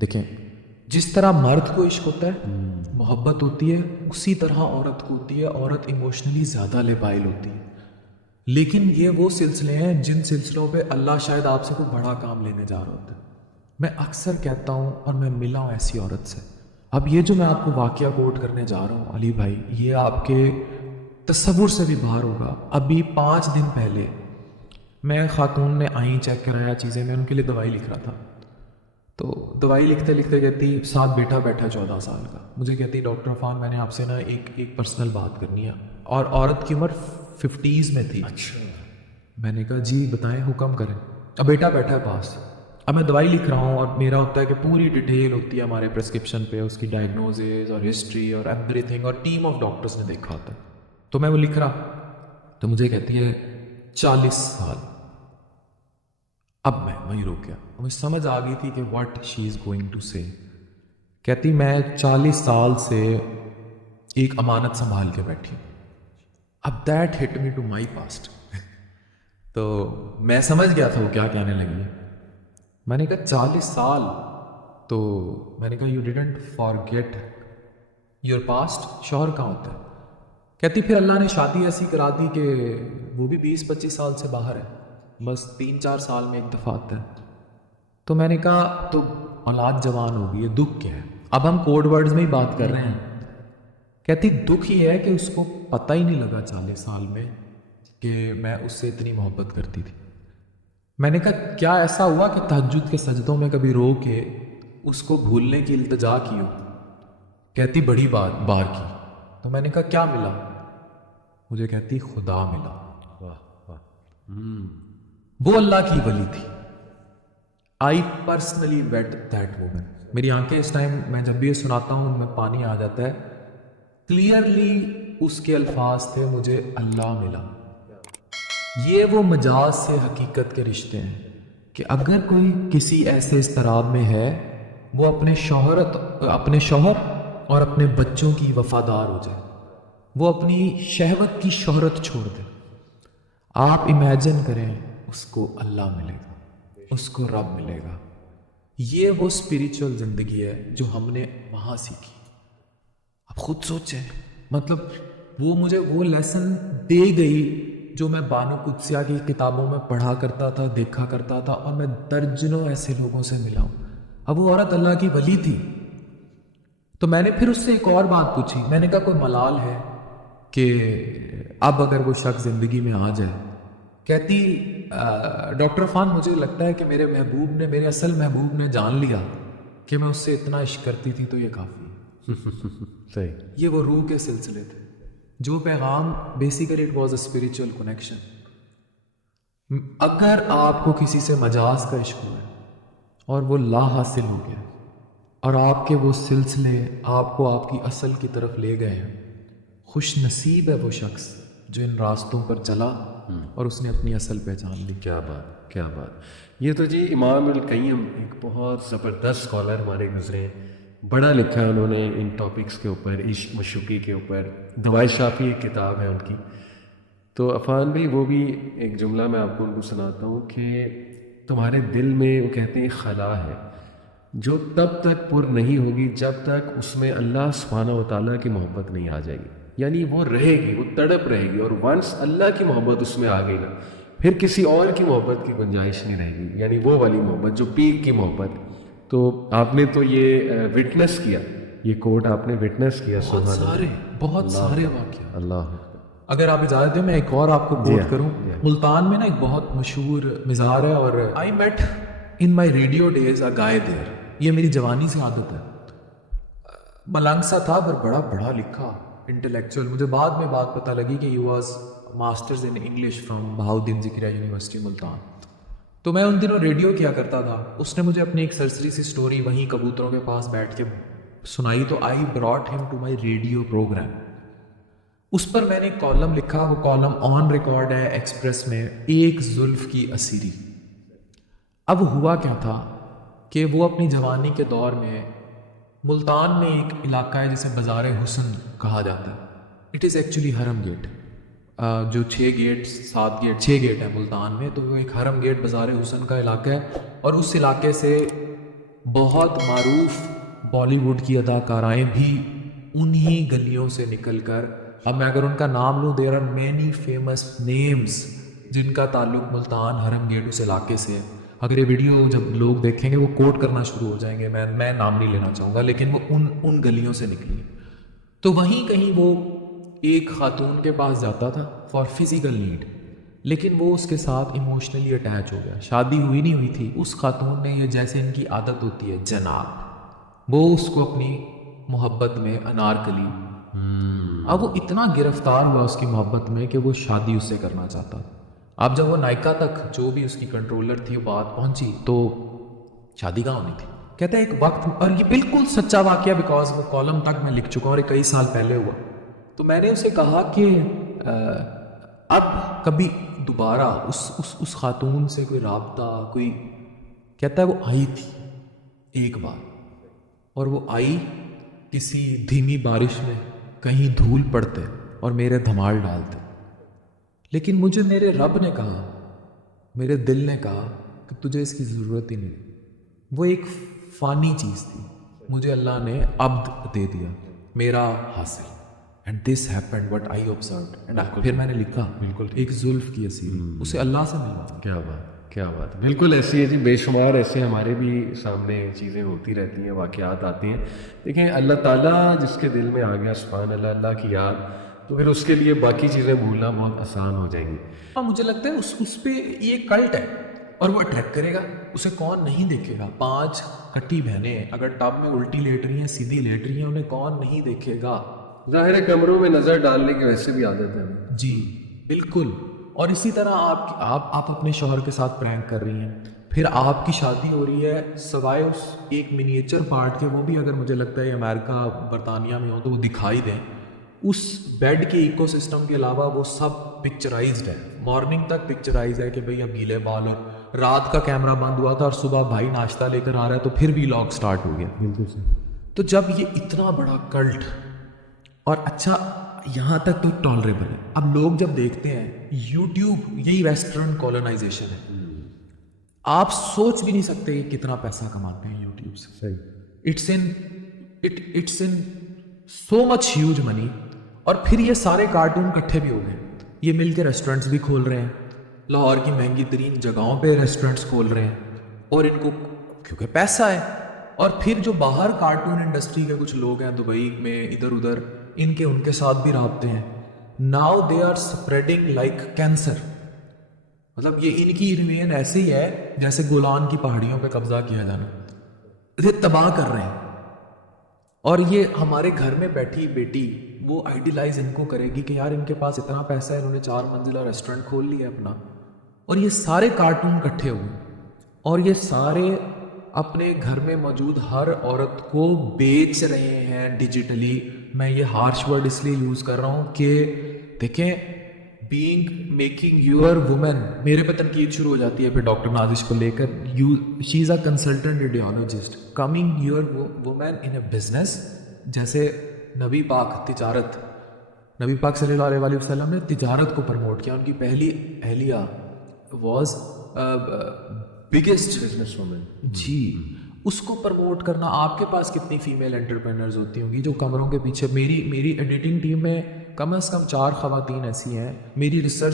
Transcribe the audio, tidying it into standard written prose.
دیکھیں، جس طرح مرد کو عشق ہوتا ہے، محبت ہوتی ہے، اسی طرح عورت کو ہوتی ہے. عورت ایموشنلی زیادہ لیبائل ہوتی ہے. لیکن یہ وہ سلسلے ہیں جن سلسلوں پہ اللہ شاید آپ سے کوئی بڑا کام لینے جا رہا ہوتا ہے. میں اکثر کہتا ہوں اور میں ملا ہوں ایسی عورت سے. اب یہ جو میں آپ کو واقعہ کوٹ کرنے جا رہا ہوں علی بھائی، یہ آپ کے تصور سے بھی باہر ہوگا. ابھی 5 دن پہلے میں خاتون نے آئیں چیک کرایا چیزیں، میں ان کے لیے دوائی لکھ رہا تھا. تو دوائی لکھتے لکھتے کہتی ساتھ بیٹا بیٹھا 14 سال کا، مجھے کہتی ڈاکٹر عرفان میں نے آپ سے نا ایک پرسنل بات کرنی ہے. اور عورت کی عمر 50s میں تھی. اچھا. میں نے کہا جی بتائیں، حکم کریں. اب بیٹا بیٹھا ہے پاس. اب میں دوائی لکھ رہا ہوں اور میرا ہوتا ہے کہ پوری ڈیٹیل ہوتی ہے ہمارے پرسکرپشن پہ، اس کی ڈائگنوزز اور ہسٹری اور ایوری تھنگ، اور ٹیم آف ڈاکٹرز نے دیکھا ہوتا ہے. تو میں وہ لکھ رہا تو مجھے کہتی ہے 40 سال. اب میں وہیں رک گیا. مجھے سمجھ آ گئی تھی کہ what she is going to say. کہتی میں 40 سال سے ایک امانت سنبھال کے بیٹھی. اب that hit me to my past. تو میں سمجھ گیا تھا وہ کیا کہنے لگی. میں نے کہا 40 سال. تو میں نے کہا you didn't forget your past. شوہر کہاں ہوتا ہے؟ کہتی پھر اللہ نے شادی ایسی کرا دی کہ وہ بھی 20-25 سال سے باہر ہے، بس 3-4 سال میں ایک دفعہ آتا ہے. تو میں نے کہا تو اولاد جوان ہوگی، یہ دکھ کیا ہے؟ اب ہم کوڈ ورڈز میں ہی بات کر رہے ہیں. کہتی دکھ یہ ہے کہ اس کو پتہ ہی نہیں لگا 40 سال میں کہ میں اس سے اتنی محبت کرتی تھی. میں نے کہا کیا ایسا ہوا کہ تہجد کے سجدوں میں کبھی رو کے اس کو بھولنے کی التجا کی ہو؟ کہتی بڑی بار کی. تو میں نے کہا کیا ملا؟ مجھے کہتی خدا ملا. واہ واہ. وہ اللہ کی ولی تھی. I personally hate that woman. میری آنکھیں اس ٹائم میں جب بھی یہ سناتا ہوں میں پانی آ جاتا ہے. کلیئرلی اس کے الفاظ تھے مجھے اللہ ملا. یہ وہ مجاز سے حقیقت کے رشتے ہیں کہ اگر کوئی کسی ایسے اضطراب میں ہے، وہ اپنے شوہر اور اپنے بچوں کی وفادار ہو جائے، وہ اپنی شہوت کی شہرت چھوڑ دے. آپ امیجن کریں اس کو اللہ ملے گا، اس کو رب ملے گا. یہ وہ اسپریچول زندگی ہے جو ہم نے وہاں سیکھی. اب خود سوچیں، مطلب وہ مجھے وہ لیسن دے گئی جو میں بانو قدسیہ کی کتابوں میں پڑھا کرتا تھا، دیکھا کرتا تھا، اور میں درجنوں ایسے لوگوں سے ملا ہوں. اب وہ عورت اللہ کی ولی تھی. تو میں نے پھر اس سے ایک اور بات پوچھی. میں نے کہا کوئی ملال ہے کہ اب اگر وہ شخص زندگی میں آ جائے؟ کہتی ڈاکٹر عرفان مجھے لگتا ہے کہ میرے اصل محبوب نے جان لیا کہ میں اس سے اتنا عشق کرتی تھی، تو یہ کافی ہے. صحیح. یہ وہ روح کے سلسلے تھے جو پیغام basically it was a spiritual connection. اگر آپ کو کسی سے مجاز کا عشق ہوا ہے اور وہ لا حاصل ہو گیا اور آپ کے وہ سلسلے آپ کو آپ کی اصل کی طرف لے گئے ہیں، خوش نصیب ہے وہ شخص جو ان راستوں پر چلا اور اس نے اپنی اصل پہچان لی. کیا بات، کیا بات. یہ تو جی امام القیم ایک بہت زبردست اسکالر ہمارے گزرے ہیں. بڑا لکھا ہے انہوں نے ان ٹاپکس کے اوپر، عشق مشوقی کے اوپر. دوائے شافی ایک کتاب ہے ان کی. تو عفان بھی وہ بھی ایک جملہ میں آپ کو ان کو سناتا ہوں کہ تمہارے دل میں وہ کہتے ہیں خلا ہے جو تب تک پر نہیں ہوگی جب تک اس میں اللہ سبحانہ و تعالیٰ کی محبت نہیں آ جائے گی. یعنی وہ رہے گی، وہ تڑپ رہے گی، اور ونس اللہ کی محبت اس میں آ گئی نا، پھر کسی اور کی محبت کی گنجائش نہیں رہے گی. یعنی وہ والی محبت جو پیک کی محبت. تو آپ نے تو یہ وٹنس کیا، یہ کوٹ آپ نے وٹنس کیا. بہت سارے واقعات. اللہ. اگر آپ اجازت دیں میں ایک اور آپ کو کوٹ کروں. ملتان میں نا ایک بہت مشہور مزار ہے، اور I met in my radio days a guy there. یہ میری جوانی سے عادت ہے. ملنگ سا تھا پر بڑا پڑھا لکھا انٹلیکچوئل. مجھے بعد میں بات پتہ لگی کہ he was masters in English from Bahauddin Zakariya university Multan. تو میں ان دنوں ریڈیو کیا کرتا تھا. اس نے مجھے اپنی ایک سرسری سی سٹوری وہیں کبوتروں کے پاس بیٹھ کے سنائی. تو آئی براٹ ہم ٹو مائی ریڈیو پروگرام. اس پر میں نے ایک کالم لکھا. وہ کالم آن ریکارڈ ہے ایکسپریس میں، ایک زلف کی اسیری. اب ہوا کیا تھا کہ وہ اپنی جوانی کے دور میں ملتان میں ایک علاقہ ہے جسے بازار حسن کہا جاتا ہے. اٹ از ایکچولی حرم گیٹ. جو 6 گیٹ ہے ملتان میں، تو وہ ایک حرم گیٹ بازار حسن کا علاقہ ہے. اور اس علاقے سے بہت معروف بالی ووڈ کی اداکارائیں بھی انہی گلیوں سے نکل کر، اب میں اگر ان کا نام لوں، there are many famous names جن کا تعلق ملتان حرم گیٹ اس علاقے سے ہے. اگر یہ ویڈیو جب لوگ دیکھیں گے وہ کوٹ کرنا شروع ہو جائیں گے، میں نام نہیں لینا چاہوں گا، لیکن وہ ان گلیوں سے نکلی. تو وہیں کہیں وہ ایک خاتون کے پاس جاتا تھا فار فزیکل نیڈ، لیکن وہ اس کے ساتھ ایموشنلی اٹیچ ہو گیا. شادی ہوئی نہیں ہوئی تھی. اس خاتون نے، یہ جیسے ان کی عادت ہوتی ہے جناب، وہ اس کو اپنی محبت میں انارکلی، اب وہ اتنا گرفتار ہوا اس کی محبت میں کہ وہ شادی اس سے کرنا چاہتا تھا. اب جب وہ نائکا تک، جو بھی اس کی کنٹرولر تھی، وہ بات پہنچی تو شادی کہاں ہونی تھی. کہتا ہے ایک وقت، اور یہ بالکل سچا واقعہ، بیکاز وہ کالم تک میں لکھ چکا ہوں اور یہ کئی سال پہلے ہوا. تو میں نے اسے کہا کہ اب کبھی دوبارہ اس خاتون سے کوئی رابطہ، کوئی، کہتا ہے وہ آئی تھی ایک بار، اور وہ آئی کسی دھیمی بارش میں، کہیں دھول پڑتے اور میرے دھمال ڈالتے، لیکن مجھے میرے رب نے کہا، میرے دل نے کہا کہ تجھے اس کی ضرورت ہی نہیں. وہ ایک فانی چیز تھی، مجھے اللہ نے عبد دے دیا، میرا حاصل. And this happened what I observed. پھر میں نے لکھا بالکل ایک زلف کی اسیر، اسے اللہ سے ملا. کیا بات، کیا بات. بالکل ایسی ہے جی، بے شمار ایسے ہمارے بھی سامنے چیزیں ہوتی رہتی ہیں، واقعات آتی ہیں. دیکھیں اللہ تعالیٰ جس کے دل میں آ گیا سبحان اللہ، اللہ کی یاد، تو پھر اس کے لیے باقی چیزیں بھولنا بہت آسان ہو جائیں گی. مجھے لگتا ہے اس پہ یہ کلٹ ہے اور وہ اٹریکٹ کرے گا. اسے کون نہیں دیکھے گا؟ 5 کٹی بہنیں اگر ٹب میں الٹی لیٹ رہی ہیں، سیدھی لیٹ رہی ہیں، انہیں کون نہیں دیکھے گا؟ ظاہر ہے کمروں میں نظر ڈالنے کی ویسے بھی عادت ہے. جی بالکل. اور اسی طرح آپ اپنے شوہر کے ساتھ پرینک کر رہی ہیں، پھر آپ کی شادی ہو رہی ہے، سوائے اس ایک منیچر پارٹ کے، وہ بھی اگر مجھے لگتا ہے امریکہ برطانیہ میں ہو تو وہ دکھائی دیں، اس بیڈ کے ایکو سسٹم کے علاوہ وہ سب پکچرائزڈ ہے. مارننگ تک پکچرائز ہے کہ بھئی اب گیلے بال، اور رات کا کیمرہ بند ہوا تھا اور صبح بھائی ناشتہ لے کر آ رہا ہے تو پھر بھی لاگ سٹارٹ ہو گیا. بالکل صحیح. تو جب یہ اتنا بڑا کلٹ، اور اچھا یہاں تک تو ٹالریبل ہے. اب لوگ جب دیکھتے ہیں یوٹیوب، یہی ویسٹرن کولونائزیشن ہے. آپ سوچ بھی نہیں سکتے کہ کتنا پیسہ کماتے ہیں یوٹیوب سے. صحیح. It's in so much huge money. اور پھر یہ سارے کارٹون کٹھے بھی ہو گئے، یہ مل کے ریسٹورنٹس بھی کھول رہے ہیں، لاہور کی مہنگی ترین جگہوں پہ ریسٹورنٹس کھول رہے ہیں، اور ان کو کیونکہ پیسہ ہے. اور پھر جو باہر کارٹون انڈسٹری کے کچھ لوگ ہیں دبئی میں، ادھر ادھر، ان کے ساتھ بھی رابطے ہیں. Now they are spreading like cancer. مطلب یہ ان کی ریمین ایسے ہی ہے جیسے گولان کی پہاڑیوں پہ قبضہ کیا جانا. یہ تباہ کر رہے ہیں. اور یہ ہمارے گھر میں بیٹھی بیٹی وہ آئیڈیلائز ان کو کرے گی کہ یار ان کے پاس اتنا پیسہ ہے، انہوں نے 4 منزلہ ریسٹورنٹ کھول لیا اپنا. اور یہ سارے کارٹون کٹھے ہوئے، اور یہ سارے اپنے گھر میں موجود ہر عورت کو بیچ رہے ہیں ڈیجیٹلی. میں یہ ہارش ورڈ اس لیے یوز کر رہا ہوں کہ دیکھیں، میکنگ یور وومن، میرے پہ تنقید شروع ہو جاتی ہے پھر ڈاکٹر نازش کو لے کر. She is a consultant audiologist. Coming your woman in a business, جیسے نبی پاک نبی پاک صلی اللہ علیہ وسلم نے تجارت کو پروموٹ کیا. ان کی پہلی اہلیہ واز بگیسٹ بزنس وومن. جی، اس کو پروموٹ کرنا. آپ کے پاس کتنی فیمیل انٹرپرینرز ہوتی ہوں گی جو کمروں کے پیچھے، میری ایڈیٹنگ ٹیم میں کم از کم 4 خواتین ایسی ہیں. میری ریسرچ